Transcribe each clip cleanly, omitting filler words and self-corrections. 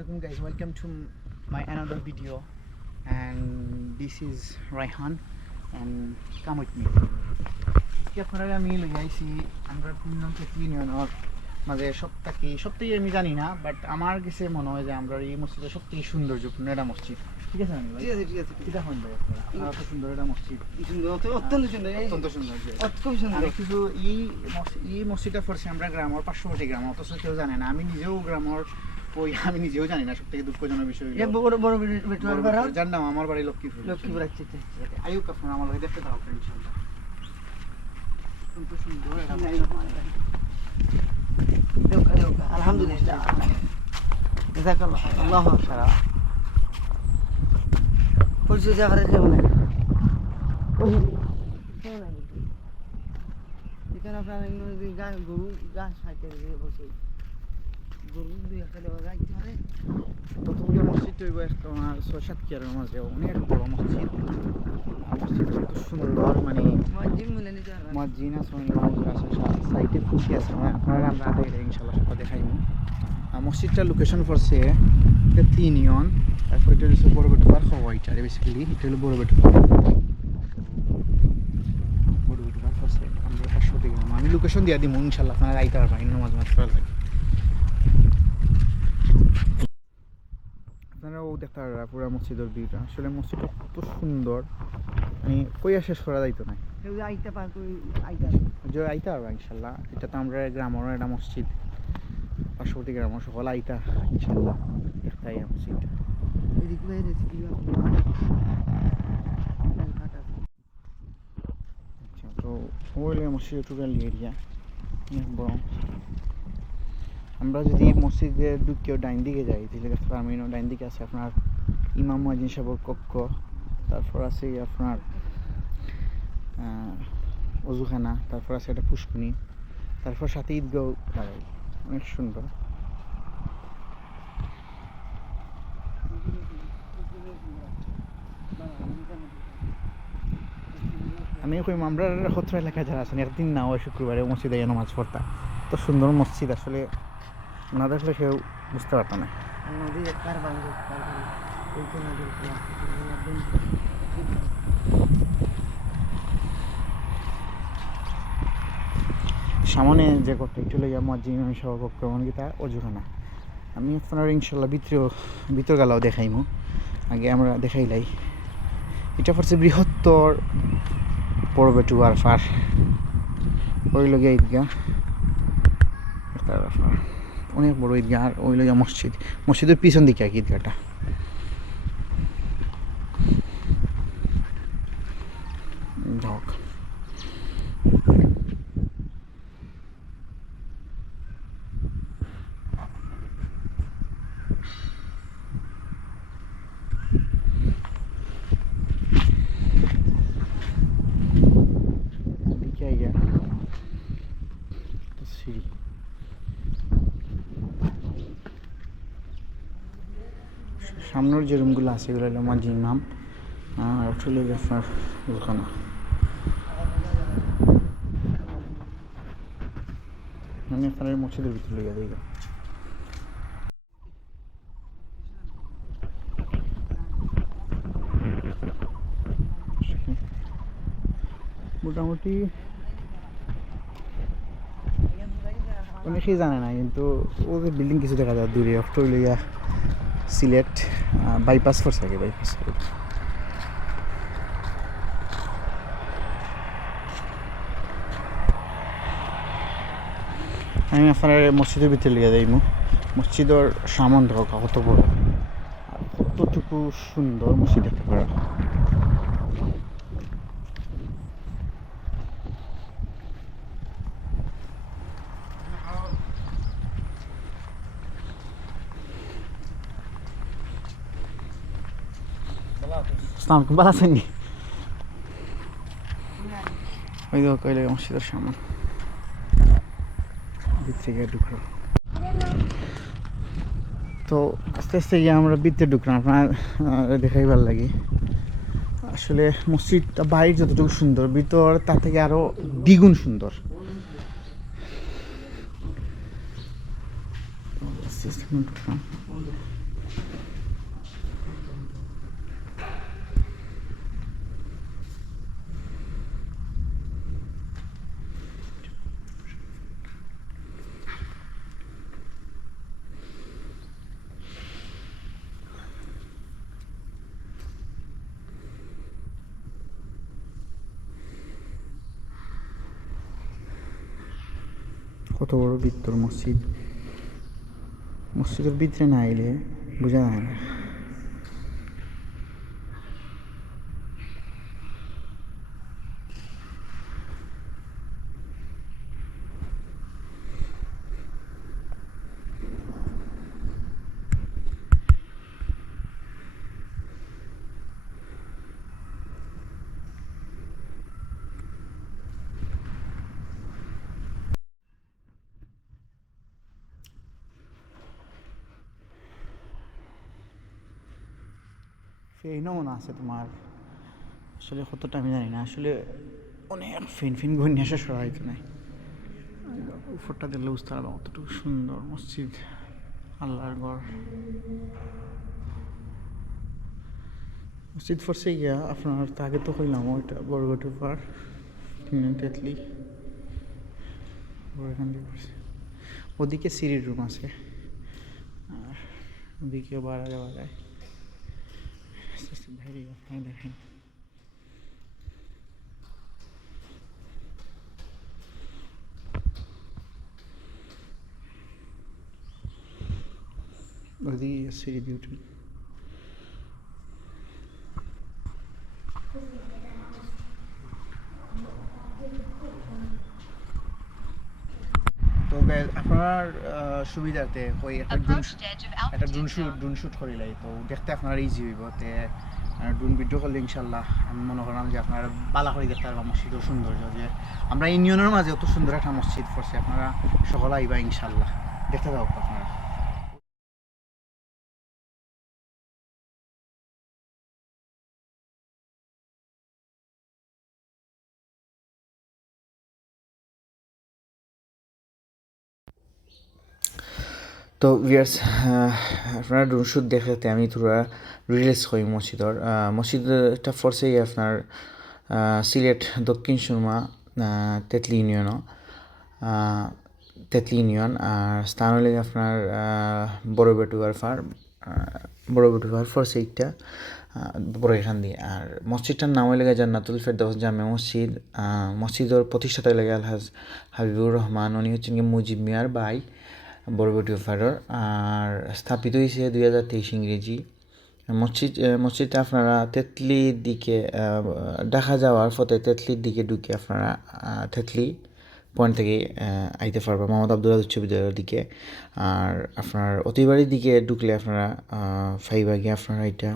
Assalamualaikum guys, welcome to my another video, and this is Raihan and come with me. আজকে আপনারা আমি লই আইছি আমরা তিনজন থেকে ইউনিয়নের মাঝে সবথেকে আমি জানি না, বাট আমার কাছে মনে হয় যে আমরা এই মসজিদটা সবথেকে সৌন্দর্যপূর্ণ একটা মসজিদ। ঠিক আছে ভাই? ঠিক আছে কিটা হন ভাই আপনারা এত সুন্দর একটা মসজিদ, অত্যন্ত সুন্দর খুব সুন্দর। আমি কিছু এই মসজিদটা পড়ছি আমরা গ্রামের পার্শ্ববর্তী গ্রাম, অথচ কেউ জানে না। আমি নিজেও জানি না। সব থেকে দুঃখজনক বিষয় যার নাম আমার বাড়ি লক্ষ্মীপুর। আয়ুক আপনার আমার লোক দেখতে পাবো ইনশাল্লাহ। অত্যন্ত সুন্দর আলহামদুলিল্লাহ, জাযাকাল্লাহ আল্লাহু আকবার। পরিচয় জায়গা কেমন এখানে আপনার গরু গাছ খাইতে বসে গরু দুই একটা দেওয়া যায় পারে। প্রথমে মসজিদটা হইব একটা ৬-৭ কিলোর মাঝে অনেক বড় মসজিদ। মসজিদটা কত সুন্দর, মানে মসজিদ আছে সাইডে খুশি আছে। আপনারা আমরা দেখলে ইনশাল্লাহ সব দেখাইনি। মসজিদটার লোকেশন পড়ছে এটা ৩ ইউনিয়ন। তারপর এটা হচ্ছে বড় বেটুপার হওয়াইটা, বেসিক্যালি এটা হলো বড় বেটুপার পড়ছে। আমরা ৫০০ থেকে আমি লোকেশন দিয়ে দিব ইনশাল্লাহ, আপনারা আইতে পারবেন নামাজ করা লাগে। আপনারাও দেখতে পারবেন পুরো মসজিদের ভিউটা। আসলে মসজিদটা কত সুন্দর, মানে কইয়া শেষ করা যাইতো না। আইতে পারবো আইতে পারবো ইনশাল্লাহ। এটা তো আমরা গ্রামের একটা মসজিদ, পার্শ্ববর্তী গ্রামের সকল আইতা ইনশাল্লাহ দেখতে মসজিদটা। আচ্ছা, তো ওই মসজিদের টোটাল এরিয়া অনেক বড়। আমরা যদি মসজিদে ঢুকেও ডাইন দিকে যাই তাহলে দেখতে পারবেন ডাইন দিকে আছে আপনার ইমাম মুয়াজ্জিন সাহেবের কক্ষ, তারপর আছে আপনার অজুখানা, তারপর আছে একটা পুষ্করণী, তারপর সাথে ঈদগাহ লাগাই, অনেক সুন্দর। আমি কইম আমরা সত্র এলাকায় যারা আছেন একদিন না হয় শুক্রবারে মসজিদে নামাজ পড়তা। তো সুন্দর মসজিদ, আসলে না দেখলে কেউ বুঝতে পারতো না। সামনে যে করতে একটু লইয়া মসজিদ সভাপক্ষ এমনকি অজুখানা। আমি আপনার ইনশাল্লাহ ভিতর গালাও দেখাইমু। আগে আমরা দেখাইলাই এটা পড়ছে বৃহত্তর পড়বে আর ফার ওই লগে ঈদগাহ, আপনার অনেক বড় ঈদগাহ। আর ওই লগে মসজিদের পিছন দিকে আর কি ঈদগাহটা। হোক সিঁড়ি। সামনের যে রুমগুলো আছে এগুলো হলো মসজিদ ইমাম, আর হলো আপনার ওখানে। মানে আপনার মসজিদের ভিতরে লইয়া দিই। মোটামুটি অনেকেই জানে না, কিন্তু ও যে বিল্ডিং কিছু দেখা যায় দূরে অস্ট্রেলিয়া সিলেট বাইপাস ফোর্স থাকে, বাইপাস। আমি আপনার মসজিদের ভিতরে লিয়ে যাইমু। মসজিদের সামান দেখো কত বড় আর কতটুকু সুন্দর মসজিদ দেখতে পারা। আসসালামু ভালো আছেন? ওই দেখো কইলে মসজিদের সামান ভিতরে ঢুকলো। তো আস্তে আস্তে গিয়ে আমরা ভিতরে ঢুকলাম, আপনার দেখাইবার লাগে। আসলে মসজিদটা বাইরে যতটুকু সুন্দর, ভিতর তার থেকে আরো দ্বিগুণ সুন্দর। কত বড় ভিতর মসজিদ, মসজিদের ভিতরে না আইলে বোঝা যায় না। ফেনও মনে আছে তোমার, আসলে কতটা আমি জানি না, আসলে অনেক ফেন ফেন ঘনিয়ে আসা সরা হইতে নাই। উপরটা দিলে বুঝতে পারলাম কতটুকু সুন্দর মসজিদ, আল্লাহর ঘর। মসজিদ ফরসে গিয়া আপনার তাকে তো কইলাম ওইটা বড়গটের পার তেতলি এখান থেকে পড়ছে। ওদিকে সিঁড়ির রুম আছে আর ওদিকেও বাড়া যাওয়া যায়। দেখেন ওদিকে সিঁড়ি দিয়ে উঠে। তো আপনার সুবিধাতে ওই একটা ড্রোন শ্যুট করিলাই তো দেখতে আপনার ইজি হইব। তে ড্রোন ভিডিও করলে ইনশাল্লাহ আমি মনে করলাম যে আপনারা বালা করে দেখতে পারবা মসজিদের সৌন্দর্য, যে আমরা ইউনিয়নের মাঝে অত সুন্দর একটা মসজিদ করছি। আপনারা সকলে আইবা ইনশাল্লাহ, দেখতে পাবো আপনারা। তো ভিয়ার্স আপনারা ড্রোন শ্যুট দেখাতে আমি তোরা রিলিজ করি মসজিদর। মসজিদটা ফরসে আপনার সিলেট দক্ষিণ সুরমা তেতলি ইউনিয়নও, তেতলি ইউনিয়ন। আর স্থান হলে আপনার বড় বেটুয়ার ফরসে একটা বড় এখান দিয়ে। আর মসজিদটার নাম হয়ে জান্নাতুল ফেরদাউস জামে মসজিদ। মসজিদের প্রতিষ্ঠাতা লাগে আলহাজ হাবিবুর রহমান, উনি হচ্ছেন কি মুজিব মিয়ার ভাই বরবটি ফারর। আর স্থাপিত হয়েছে 2023 ইংরেজি। মসজিদটা আপনারা তেতলির দিকে দেখা যাওয়ার পথে তেতলির দিকে ঢুকে আপনারা তেতলি পয়েন্ট থেকে আইতে পারবেন মোহাম্মদ আবদুল্লাহ উচ্চ বিদ্যালয়ের দিকে। আর আপনার অতিবাড়ির দিকে ঢুকলে আপনারা ফাইবা গিয়ে আপনারা এটা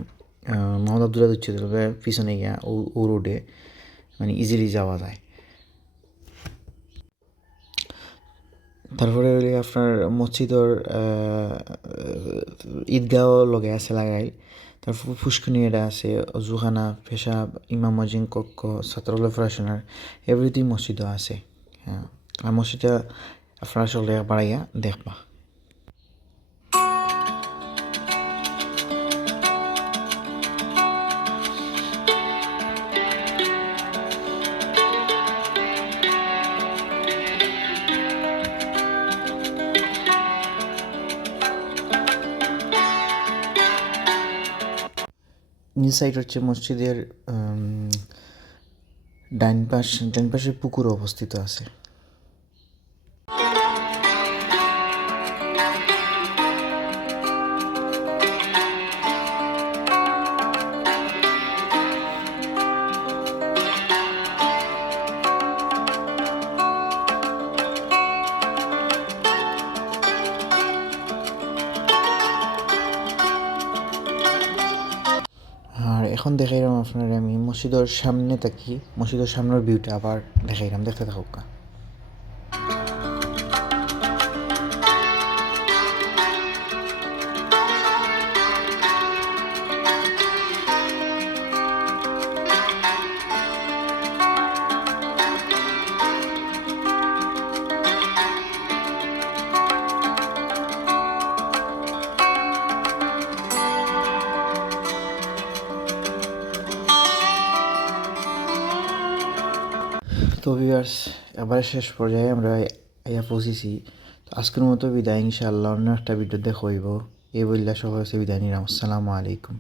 মোহাম্মদ আবদুল্লাহ উচ্চ বিদ্যালয়ের পিছনে গিয়া ও রোডে মানে ইজিলি যাওয়া যায়। তারপরে হইলে আপনার মসজিদর ঈদগাহ লগে আছে লাগাইল। তারপর পুষ্করণী এটা আছে, অজুখানা, পেশাব, ইমাম মজিন কক্ষ, ছাত্রালয় পড়াশোনার এভরিথিং মসজিদও আছে। হ্যাঁ, আর মসজিদটা আপনারা সকলে বাড়াইয়া দেখবা। নিজ সাইড হচ্ছে মসজিদের ডান পাশে পুকুর অবস্থিত আছে। আর এখন দেখাইলাম আপনার আমি মসজিদের সামনে থাকি, মসজিদের সামনের ভিউটা আবার দেখাইলাম, দেখতে থাকুক। তো ভিউয়ার্স এবারে শেষ পর্যায়ে আমরা আইয়া পৌঁছেছি। তো আজকের মতো বিদায়, ইনশাআল্লাহ অন্য একটা ভিডিও দেখা হইব। এই বললা সবার কাছে বিদায় নিলাম। আসসালামু আলাইকুম।